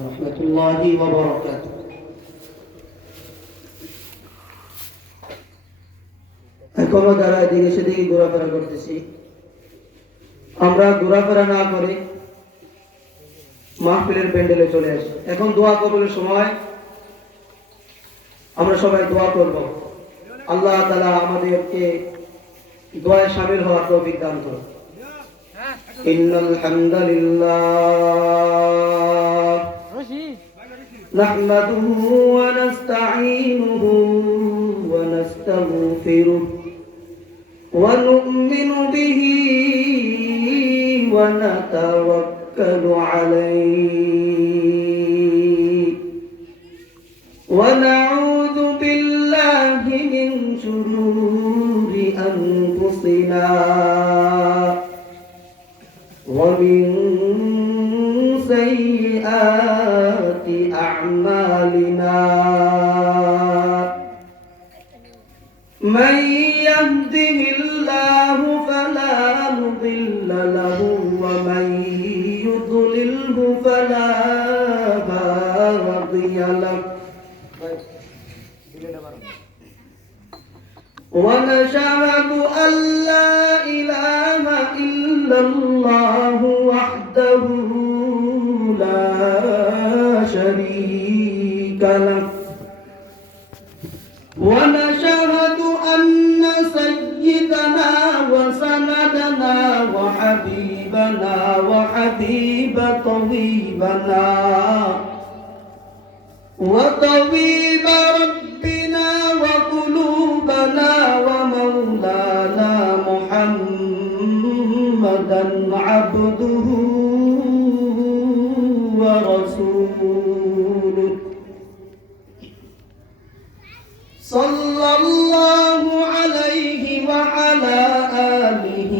রহমতুল্লাহি ওয়া বারাকাতুহু। এখনো যারা এদিকে সেদিকে ঘোরাফেরা করতেছি, আমরা ঘোরাফেরা না করে মাহফিলের প্যান্ডেলে চলে আসি। এখন দোয়া কবুলের সময়, আমরা সবাই দোয়া করব। আল্লাহ তাআলা আমাদেরকে দোয়ায় শামিল হওয়ার তৌফিক দান করুন। ইন্নাল হামদালিল্লাহ নাহমাদুহু ওয়া নাস্তাঈনুহু ওয়া নাস্তাগফিরুহু ওয়া নু'মিনু বিহি ওয়া নাতাওয়াক্কালু আলাইহি ওয়া নাউযু বিল্লাহি মিন শুরুরি আনফুসিনা ওয়া মিন sayyiati a'malina man yahdihillahu fala mudilla lahu wa man yudlilhu fala hadiya lahu wa nashhadu an la ilaha illallah wahdahu لا شريك له ونشهد أن سيدنا وسندنا وحبيبنا وحبيب طبيبنا وطبيب ربنا وقلوبنا ومولانا محمدا عبده ورسوله صلى الله عليه وعلى آله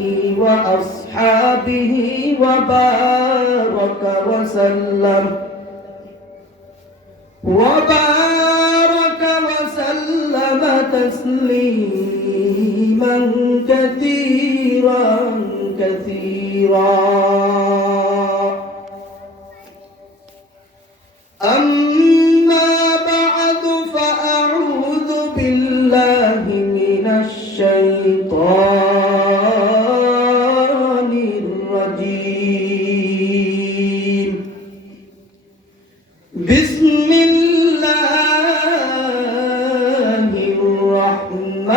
وأصحابه وبارك وسلم تسليما كثيرا كثيرا. أما بعد فأعوذ بالله من الشيطان الرجيم. بسم الله الرحمن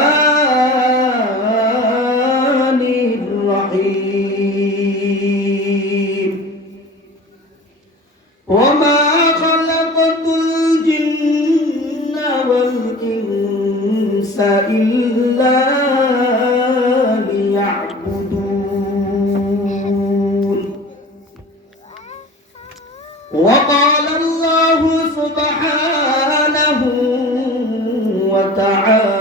الرحيم. وما إلا ليعبدون. وقال الله سبحانه وتعالى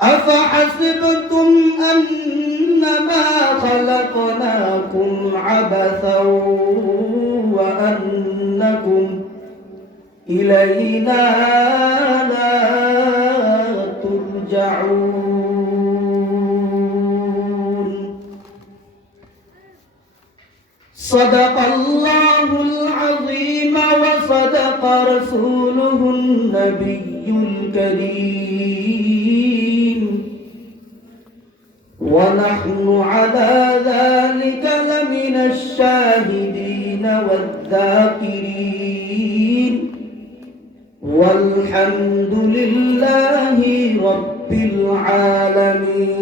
أفحسبتم أنما خلقناكم عبثا وأنكم إلينا لا ترجعون. صدق الله العظيم وصدق رسوله النبي الكريم ونحن على ذلك لمن الشاهدين والذاكرين والحمد لله رب العالمين.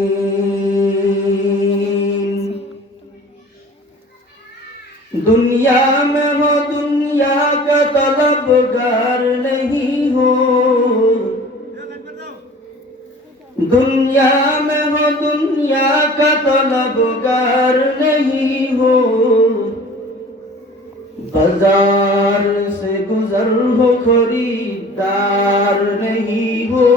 दुनिया में हो दुनिया का तलबगार नहीं हो, दुनिया में हो दुनिया का तलबगार नहीं हो, बाजार से गुजर हो खरीदार नहीं हो,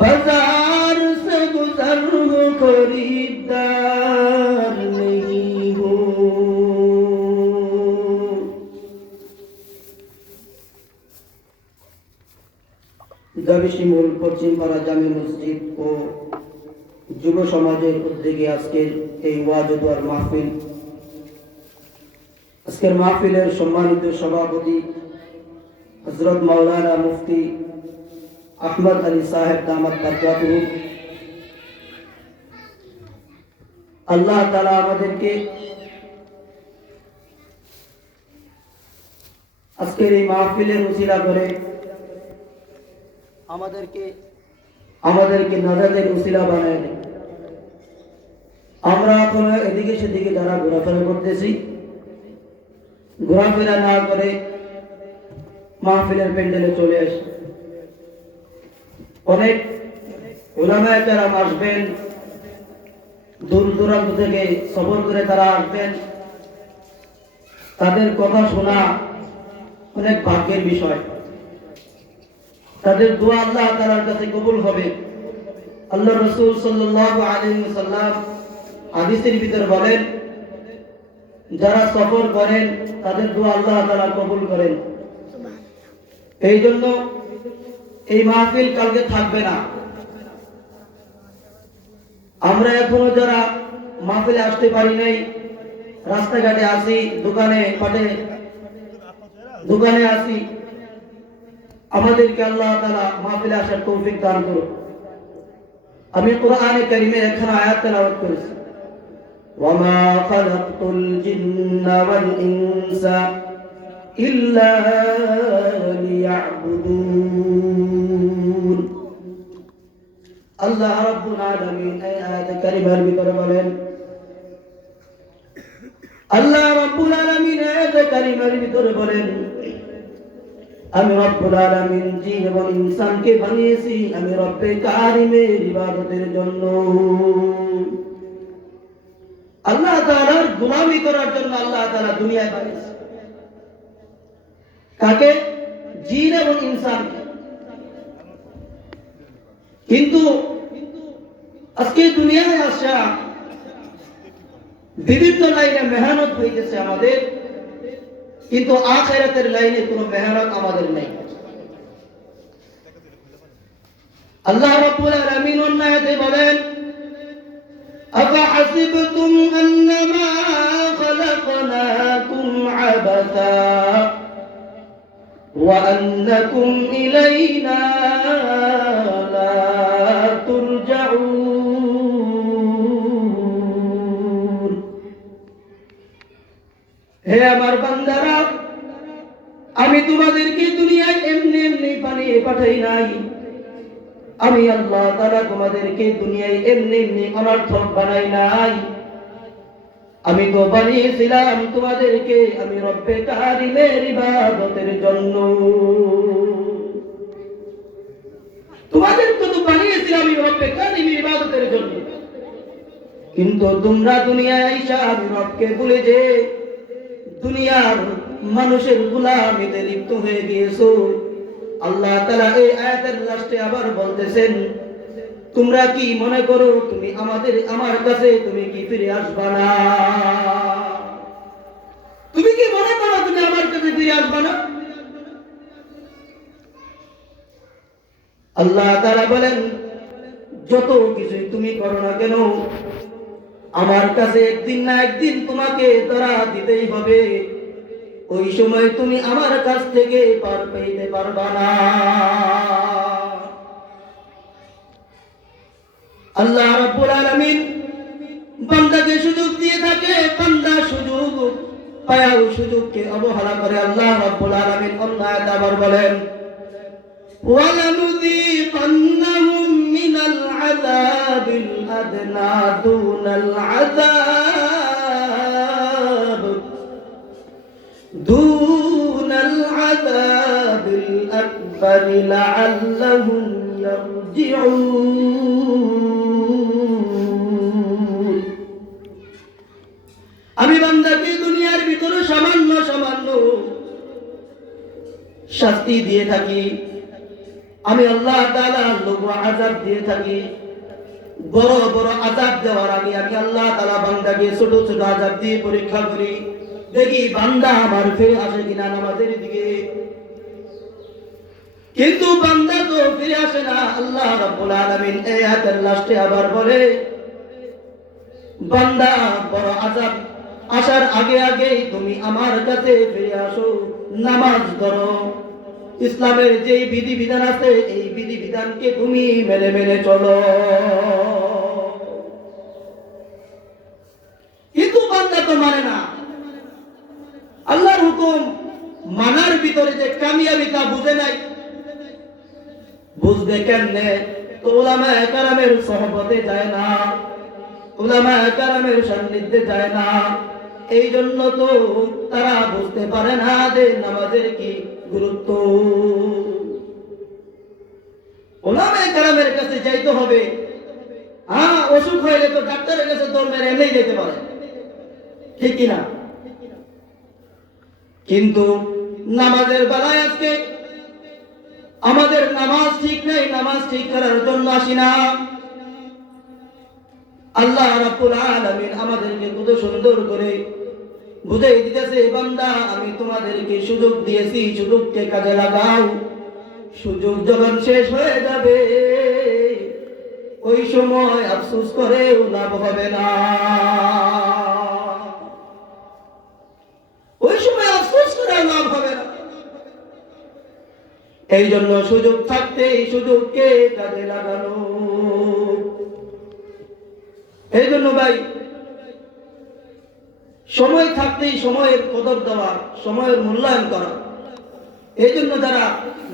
बाजार से गुजर हो खरीदार नहीं हो। दबिशिमुल पश्चिम पाड़ा जामे मस्जिद को যুব সমাজের উদ্যোগে আজকের এই ওয়াজ ও দোয়ার মাহফিল। আজকের মাহফিলের সম্মানিত সভাপতি হযরত মাওলানা মুফতি আহমদ আলী সাহেব দামাত বরকাতুহু। আল্লাহ তাআলা আমাদেরকে আজকের এই মাহফিলের উসিলা করে আমাদেরকে নাজাতের উসিলা বানায় দেন। আমরা এখন এদিকে সেদিকে যারা ঘোরাফেরা করতেছি, ঘোরাফেরা না করে মাহফিলের প্যান্ডেলে চলে আসি। অনেক উলামায়ে কেরাম আসবেন, দূর দূরান্ত থেকে সফর করে তারা আসবেন। তাদের কথা শোনা অনেক ভাগ্যের বিষয়। তাদের দোয়া আল্লাহ তাআলার কাছে কবুল হবে। আল্লাহ রাসূল সাল্লাল্লাহু আলাইহি ওয়াসাল্লাম হাদিসের ভিতর বলেন, যারা সফর করেন তাদের দোয়া আল্লাহ তাআলা কবুল করেন। এই জন্য এই মাহফিল কালকে থাকবে না। আমরা এখনো যারা মাহফিলে আসতে পারি নাই, রাস্তাঘাটে আসি, দোকানে আসি, আমাদেরকে আল্লাহ তাআলা মাহফিলে আসার তৌফিক দান করুন। আমি কোরআনে কারীমের একখানা আয়াত তেলাওয়াত করেছি, ওয়ামা খালাকতুল জিন্না ওয়াল ইনসা ইল্লা লিয়াবুদুন। আল্লাহ রাব্বুল আলামিন এই আয়াতে কারীমার ভিতরে বলেন, আল্লাহ রাব্বুল আলামিন আয়াতে কারীমার ভিতরে বলেন, আমি রব্বুল আলামিন জিন এবং ইনসানকে বানিয়েছি আমি রব্বে কারিমের ইবাদতের জন্য। আল্লাহ তাআলার গোলামি করার জন্য আল্লাহ তাআলা দুনিয়ায় বানিয়েছে। কাকে? জিন এবং ইনসানকে। কিন্তু আজকে দুনিয়ায় আসা বিভিন্ন লাইনে মেহনত হইতেছে আমাদের, কিন্তু আখিরাতের লাইনে কোনো মেহনত আমাদের নেই। আল্লাহ রাব্বুল আলামিন অন্য আয়াতে বলেন, আফাহাসিবতুম আন্নামা খালাকনাকুম আবাসা ওয়া আন্নাকুম ইলাইনা লা তুরজাউন। হে আমার বান্দারা, আমি তোমাদেরকে দুনিয়ায় এমনি এমনি বানিয়ে পাঠাই নাই। আমি আল্লাহ তাআলা তোমাদেরকে দুনিয়ায় এমনি এমনি অনর্থক বানাই নাই। আমি তো বানিয়েছিলাম তোমাদেরকে আমি রব্বে কারিমের ইবাদতের জন্য। তোমাদেরকে তো বানিয়েছিলাম আমি রব্বে কারিমের ইবাদতের জন্য, কিন্তু তোমরা দুনিয়ায় আইসা আমি রবকে ভুলে যে দুনিয়ার মানুষের গোলামিতে লিপ্ত হয়ে গিয়েছো। আল্লাহ তাআলা এই আয়াতের লাস্টে আবার বলতেছেন, তোমরা কি মনে করো তুমি আমার কাছে তুমি কি ফিরে আসবা না? তুমি কি মনে করো তুমি আমার কাছে ফিরে আসবা না? আল্লাহ তাআলা বলেন, যত কিছু তুমি করো না কেন আমার কাছে একদিন না একদিন তোমাকে ধরা দিতেই হবে। ওই সময় তুমি আমার কাছ থেকে পার পেতে পারবা না। আল্লাহ রাব্বুল আলামিন বান্দাকে সুযোগ দিয়ে থাকে, বান্দা সুযোগ পায়াও সুযোগকে অবহেলা করে। আল্লাহ রাব্বুল আলামিন অন্য আয়াতে আবার বলেন, ওয়ালানুযীকান্নাহুম মিনাল আযাবিল আদনা দুনাল আযাবিল আকবার লাআল্লাহুম ইয়ারজিউন। আমি বান্দাকে দুনিয়ার ভিতরে সামান্য সামান্য শাস্তি দিয়ে থাকি। আমি আল্লাহ তাআলা লঘু আযাব দিয়ে থাকি। বড় বড় আযাব দেওয়ার আগে আমি আল্লাহ তাআলা বান্দাকে ছোট ছোট আযাব দিয়ে পরীক্ষা করি, দেখি বান্দা আমার ফিরে আসে কিনা নামাজের দিকে। কিন্তু বান্দা তো ফিরে আসে না। আল্লাহ রাব্বুল আলামিন এই আয়াতের লাস্টে আবার বলে, বান্দা বড় আযাব আসার আগে আগে তুমি আমার কাছে ফিরে আসো, নামাজ ধরো, ইসলামের যে বিধি বিধান আছে এই বিধি বিধানকে তুমি মেনে মেনে চলো। কিন্তু বান্দা তো মানে না। আল্লাহর হুকুম মানার ভিতরে যে কামিয়াবিটা বুঝে নাই, বুঝবে কেমনে? তো উলামায়ে কেরামের সোহবতে যায় না, উলামায়ে কেরামের সান্নিধ্যে যায় না। এই জন্য তো তারা বুঝতে পারে না যে নামাজের কি গুরুত্ব। উলামায়ে কেরামের কাছে যাইতে হবে। হ্যাঁ, অসুখ হইলে তো ডাক্তারের কাছে দৌড় মেরে এমনি যেতে পারে, ঠিক কিনা? কিন্তু নামাজের বেলায় আজকে আমাদের নামাজ ঠিক নাই, নামাজ ঠিক করার জন্য আসি না। আল্লাহ রাব্বুল আলামিন আমাদেরকে কত সুন্দর করে বুঝাই দিতেছে, বান্দা আমি তোমাদেরকে সুযোগ দিয়েছি, সুযোগকে কাজে লাগাও। সুযোগ যখন শেষ হয়ে যাবে ওই সময় আফসোস করেও লাভ হবে না। ওই সময় আফসোস করে লাভ হবে না। এই জন্য সুযোগ থাকতে এই সুযোগকে কাজে লাগানো। এই জন্য ভাই, সময় থাকতেই সময়ের কদর দেওয়া, সময়ের মূল্যায়ন করা। এই জন্য যারা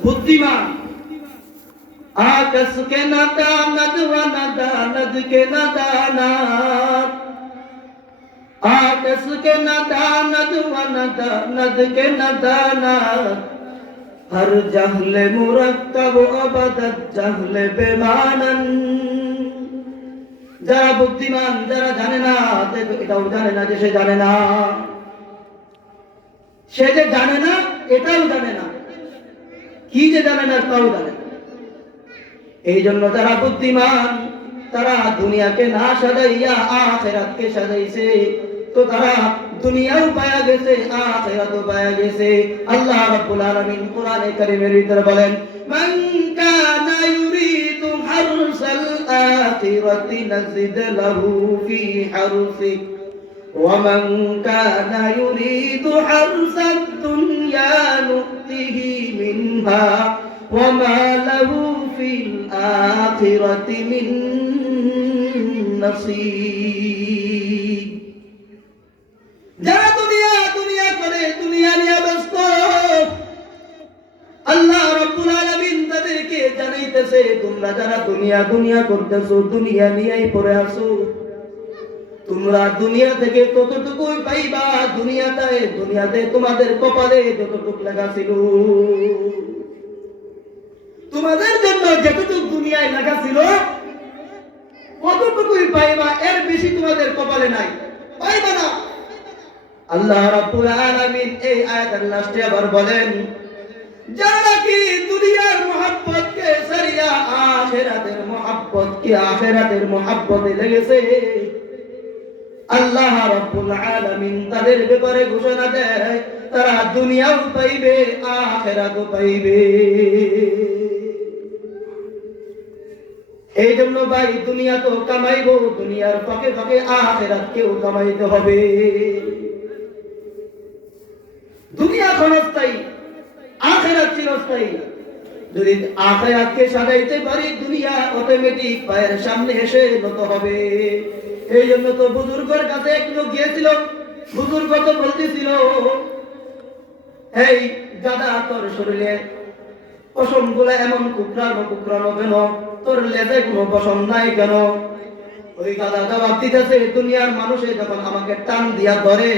বুদ্ধিমান, আকাশ কে না দানাত ওয়ানা দানাত কে না দানাত, আকাশ কে না দানাত ওয়ানা দানাত কে না দানাত, হর জাহলে মুরাক্কাব আবাদাত জাহলে বেমানান। যারা বুদ্ধিমান, যারা জানে না, এটাও জানে না যে সে জানে না, সে যে জানে না এটাও জানে না, কি যে জানে না তাও জানে না। এই জন্য যারা বুদ্ধিমান তারা দুনিয়াকে না সাজাইয়া আখিরাতকে সাজাইছে। তো তারা দুনিয়াও পায়া গেছে, আখিরাতও পায়া গেছে। আল্লাহ রাব্বুল আলামিন কোরআনে কারীমের ভিতরে বলেন, মান কানা ইউরিদু হারসাল আখিরাতি নাজিদ লাহু ফি হারসিহি ওয়া মান কানা ইউরিদু হারসাদ দুনিয়া নুতিহি মিনহা ওয়া মা লাহু ফিল আখিরাতি মিন নসীব। যারা দুনিয়া দুনিয়া করে, দুনিয়া নিয়ে ব্যস্ত, আল্লাহ রাব্বুল আলামিন তাদেরকে জানাইতেছে, তোমরা যারা দুনিয়া দুনিয়া করতেছো, দুনিয়া নিয়েই পড়ে আছো, তোমরা দুনিয়া থেকে ততটুকুই পাইবা। দুনিয়াতে তোমাদের কপালে যতটুকু লেখা ছিল, তোমাদের জন্য যতটুকু দুনিয়ায় লেখা ছিল কতটুকুই পাইবা, এর বেশি তোমাদের কপালে নাই, পাইবা না। আল্লাহ রাব্বুল আলামিন এই আয়াতের লাস্টে আবার বলেন, যারা নাকি দুনিয়ার মহব্বতকে ছাড়িয়া আখিরাতের মহব্বতে লেগেছে, আল্লাহ রাব্বুল আলামিন তাদের ব্যাপারে ঘোষণা দেয় তারা দুনিয়াও পাইবে, আখিরাতও পাইবে। এই জন্য ভাই, দুনিয়া তো কামাইবো, দুনিয়ার ফাঁকে ফাঁকে আখিরাতকেও কামাইতে হবে। দুনিয়া ক্ষণস্থায়ী, আখিরাত চিরস্থায়ী। যদি আখিরাতকে সাজাইতে পারি, দুনিয়া অটোমেটিক পায়ের সামনে এসে নত হবে। এই জন্য তো বুজুর্গের কাছে একটু গিয়েছিল, বুজুর্গ তো বলতেছিল, এই গাদা তোর শরীরে পশম গুলা এমন কুকরানো কুকরানো কেন, তোর লেজে কোনো পশম নাই কেন? ওই গাদা জবাব দিতেছে, দুনিয়ার মানুষে যখন আমাকে টান দিয়া ধরে,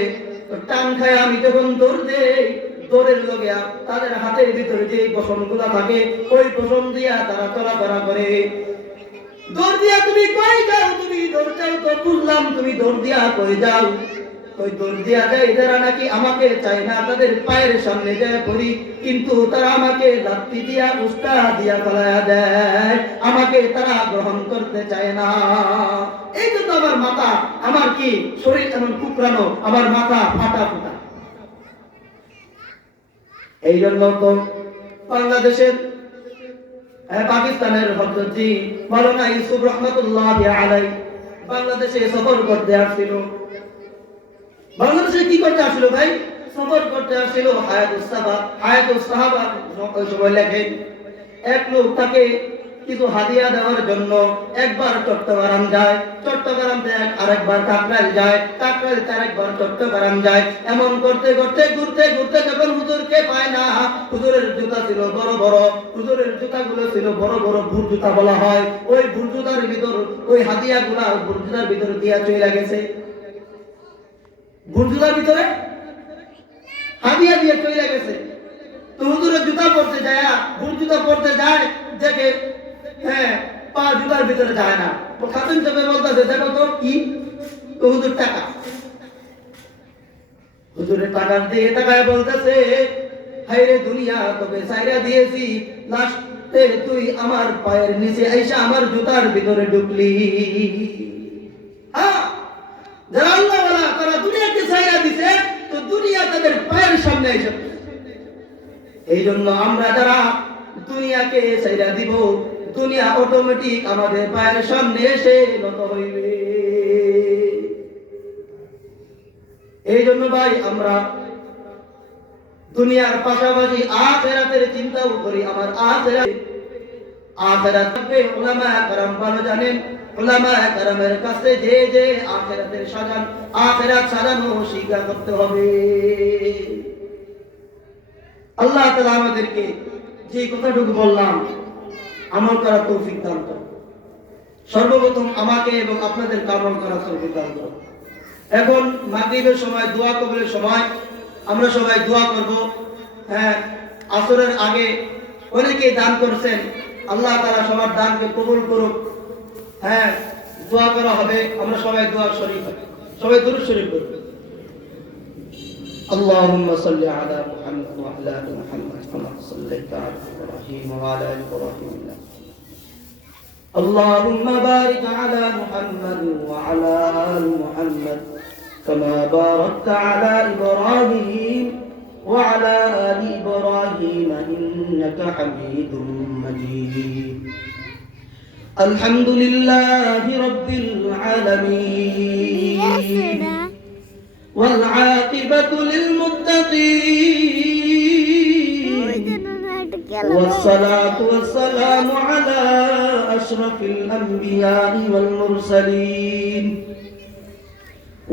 টান খায় আমি যখন দৌড় দেই, দৌড়ের লগে তাদের হাতের ভিতরে যে পশম গুলা থাকে ওই পশম দিয়া তারা চলাফেরা করে। দৌড় দিয়া তুমি কই যাও? তুমি দৌড় যাও তো বুঝলাম, তুমি দৌড় দিয়া কই যাও? ওই দৌড় দিয়া যায় যারা নাকি আমাকে চায় না, তাদের পায়ের সামনে যায় পড়ি, কিন্তু তারা আমাকে লাত্তি দিয়া উস্তা দিয়া ফেলায়া দেয়, আমাকে তারা গ্রহণ করতে চায় না। এই জন্য আমার মাথা, আমার কি শরীর এমন কুকরানো, আমার মাথা ফাটা ফুটা। এই জন্য তো বাংলাদেশের পাকিস্তানের হযরত জি মাওলানা ইউসুফ রহমাতুল্লাহি আলাইহি বাংলাদেশে সফর করতে আসছিল। বাংলাদেশে কি করতে আসছিল ভাই? সফর করতে আসছিল। হায়াতুস সাহাবা ওই সময় লেখেন, এক লোক তাকে কিছু হাদিয়া দেওয়ার জন্য একবার চট্টগ্রাম যায়, চট্টগ্রাম থেকে আরেকবার কাকরাইল যায়, কাকরাইল থেকে আরেকবার চট্টগ্রাম যায়। এমন করতে করতে ঘুরতে ঘুরতে যখন হুজুরকে পায় না, হুজুরের জুতা ছিল বড় বড়, হুজুরের জুতাগুলো ছিল বড় বড় ভুর জুতা বলা হয়। ওই ভুর জুতার ভিতর ওই হাদিয়াগুলা ভুর জুতার ভিতর দিয়া চলে গেছে। ভুর জুতার ভিতরে হাদিয়া দিয়ে চলে গেছে। তো হুজুরের জুতা পরতে যায়, ভুর জুতা পরতে যায়, দেখে পা জুতার ভিতরে যায় না। তো খাতুন চোখে বলতেছে, দেখো তো কি? তো হুজুর টাকা, হুজুরের টাকা দিয়ে টাকায় বলতেছে, হায়রে দুনিয়া, তোকে সাইরা দিয়েছি, লাস্টে তুই আমার পায়ের নিচে আইসা আমার জুতার ভিতরে ঢুকলি। যারা আল্লাহ ওয়ালা তারা দুনিয়াকে সাইরা দিছে, তো দুনিয়া তাদের পায়ের সামনে এসে। এই জন্য আমরা যারা দুনিয়াকে সাইরা দিব, দুনিয়া অটোমেটিক আমাদের পায়ের সামনে এসে নত হইবে। এই জন্য ভাই আমরা দুনিয়ার পাশাপাশি আখিরাতের চিন্তাও করি। আমার আখিরাত থাকবে। উলামায়ে কেরাম ভালো জানেন, উলামায়ে কেরামের কাছে যে যে আখিরাতের আখিরাত সাজানো শিক্ষা করতে হবে। আল্লাহ তাআলা আমাদেরকে যে কথাটুকু বললাম আমল করার তৌফিক দান করুন। সর্বপ্রথম আমাকে এবং আপনাদের আমল করার তৌফিক দান করুন। এখন মাগরিবের সময়, দোয়া কবুলের সময় আমরা সবাই দোয়া করব। আসরের আগে অনেকেই দান করছেন, আল্লাহ তাআলা সবার দানকে কবুল করুক। দোয়া করা হবে, আমরা সবাই দোয়া শরীক হই, সবাই দুরূদ শরীফ পড়ব। اللهم صل على محمد وعلى ال محمد كما صليت على ابراهيم وعلى ال ابراهيم. اللهم بارك على محمد وعلى ال محمد كما باركت على ابراهيم وعلى ال ابراهيم انك حميد مجيد. الحمد لله رب العالمين والعاقبة للمتقين والصلاة والسلام على أشرف الأنبياء والمرسلين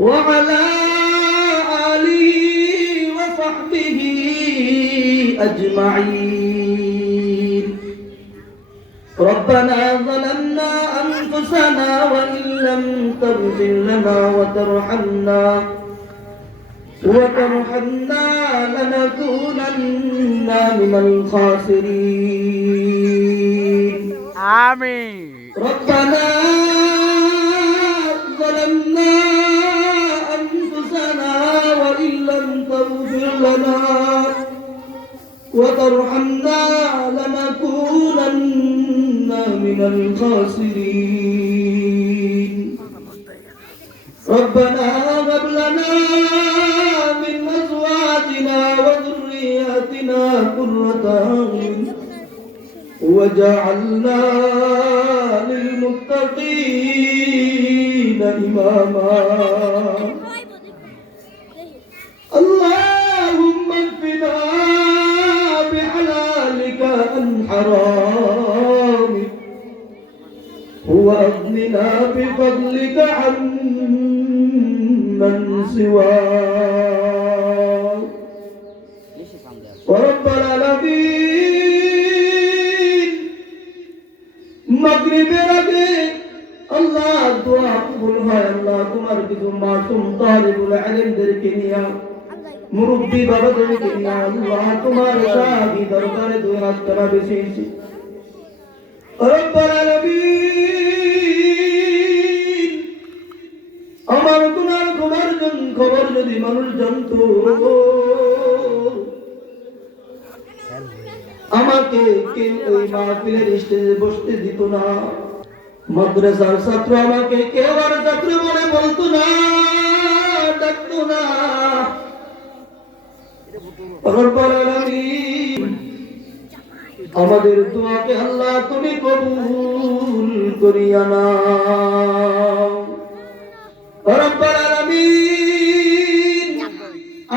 وعلى آله وصحبه أجمعين. ربنا ظلمنا أنفسنا وإن لم تغفر لنا وترحمنا لنكونن من الخاسرين. آمين. ربنا ظلمنا أنفسنا وإن لم تغفر لنا وترحمنا لنكونن من الخاسرين. ربنا هب لنا من أزواجنا وذرياتنا قرة أعين وجعلنا للمتقين إماما. اللهم اكفنا بحلالك عن حرامك وأغننا بفضلك عن من سواك. ورب العالمين মাগরিবের আগে আল্লাহ দোয়া কবুল হয়। আল্লাহ তোমার কিছু মাসুম তালিবুল ইলমদেরকে নিয়ে, মুরব্বি বাবাদেরকে নিয়ে আল্লাহ তোমার শাহী দরবারে দুই হাত করা বেশি। রব্বুল আলামিন আমার গুনার খবর যদি মানুষ জানতো, আমাকে কেউ ওই মাহফিলের স্টেজে বসতে দিত না। মাদ্রাসার ছাত্র আমাকে কেউ আর ছাত্র বলে বলতো না, ডাকতো না। রব্বুল আলামিন আমাদের দোয়াকে আল্লাহ তুমি কবুল করিয়া নাও রব্বুল আলামিন।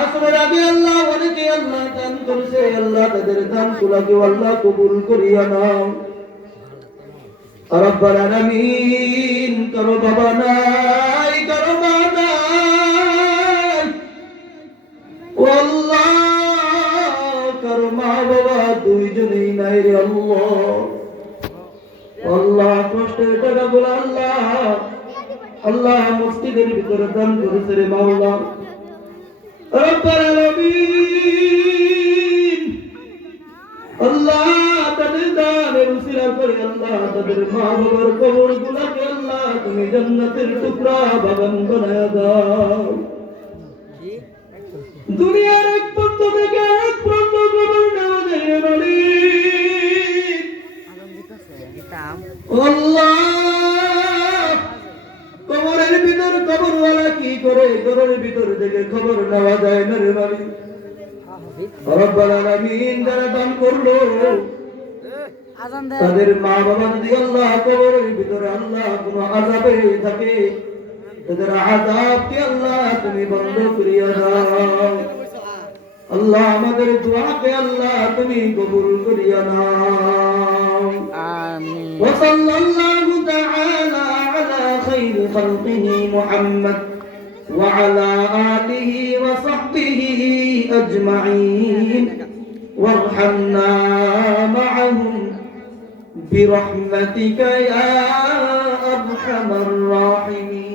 আসরের আগে আল্লাহ অনেকে আল্লাহ দান করেছে, আল্লাহ তাদের দানগুলোকে আল্লাহ কবুল করিয়া নাও রব্বুল আলামিন। কারো বাবা নাই, কারো মা নাই, ও আল্লাহ কারো মা বাবা দুইজনেই নাই রে আল্লাহ। আল্লাহ কষ্টের টাকাগুলো আল্লাহ আল্লাহ মসজিদের ভিতরে দান করেছে রে মাওলা রব্বুল আলামিন। আল্লাহ তাদের দানের উসিলা করে আল্লাহ তাদের মা বাবার কবরগুলোকে আল্লাহ তুমি জান্নাতের টুকরা বাগান বানায়া দাও। দুনিয়ার এক প্রান্ত থেকে এক প্রান্ত কবর নেওয়া যায় মালিক আল্লাহ। কবরের ভিতর কবরওয়ালা কি করে ঘরের ভিতর থেকে খবর নেওয়া যায় না রে মালিক রব্বুল আলামিন। যারা দান করলো তাদের মা বাবা যদি আল্লাহ কবরের ভিতরে আল্লাহ কোনো আযাবে থাকে, তাদের আযাবকে আল্লাহ তুমি বন্ধ করিয়া দাও আল্লাহ। আমাদের দোয়াকে আল্লাহ তুমি কবুল করিয়া নাও আমিন। ওয়া সাল্লাল্লাহু তাআলা আলা খাইরি খালকিহি মুহাম্মদ ওয়া আলা আলিহি ওয়া সাহবিহি আজমাইন ওয়ারহামনা মা'আহুম বিরহমাতিকা ইয়া আরহামার রাহিমিন।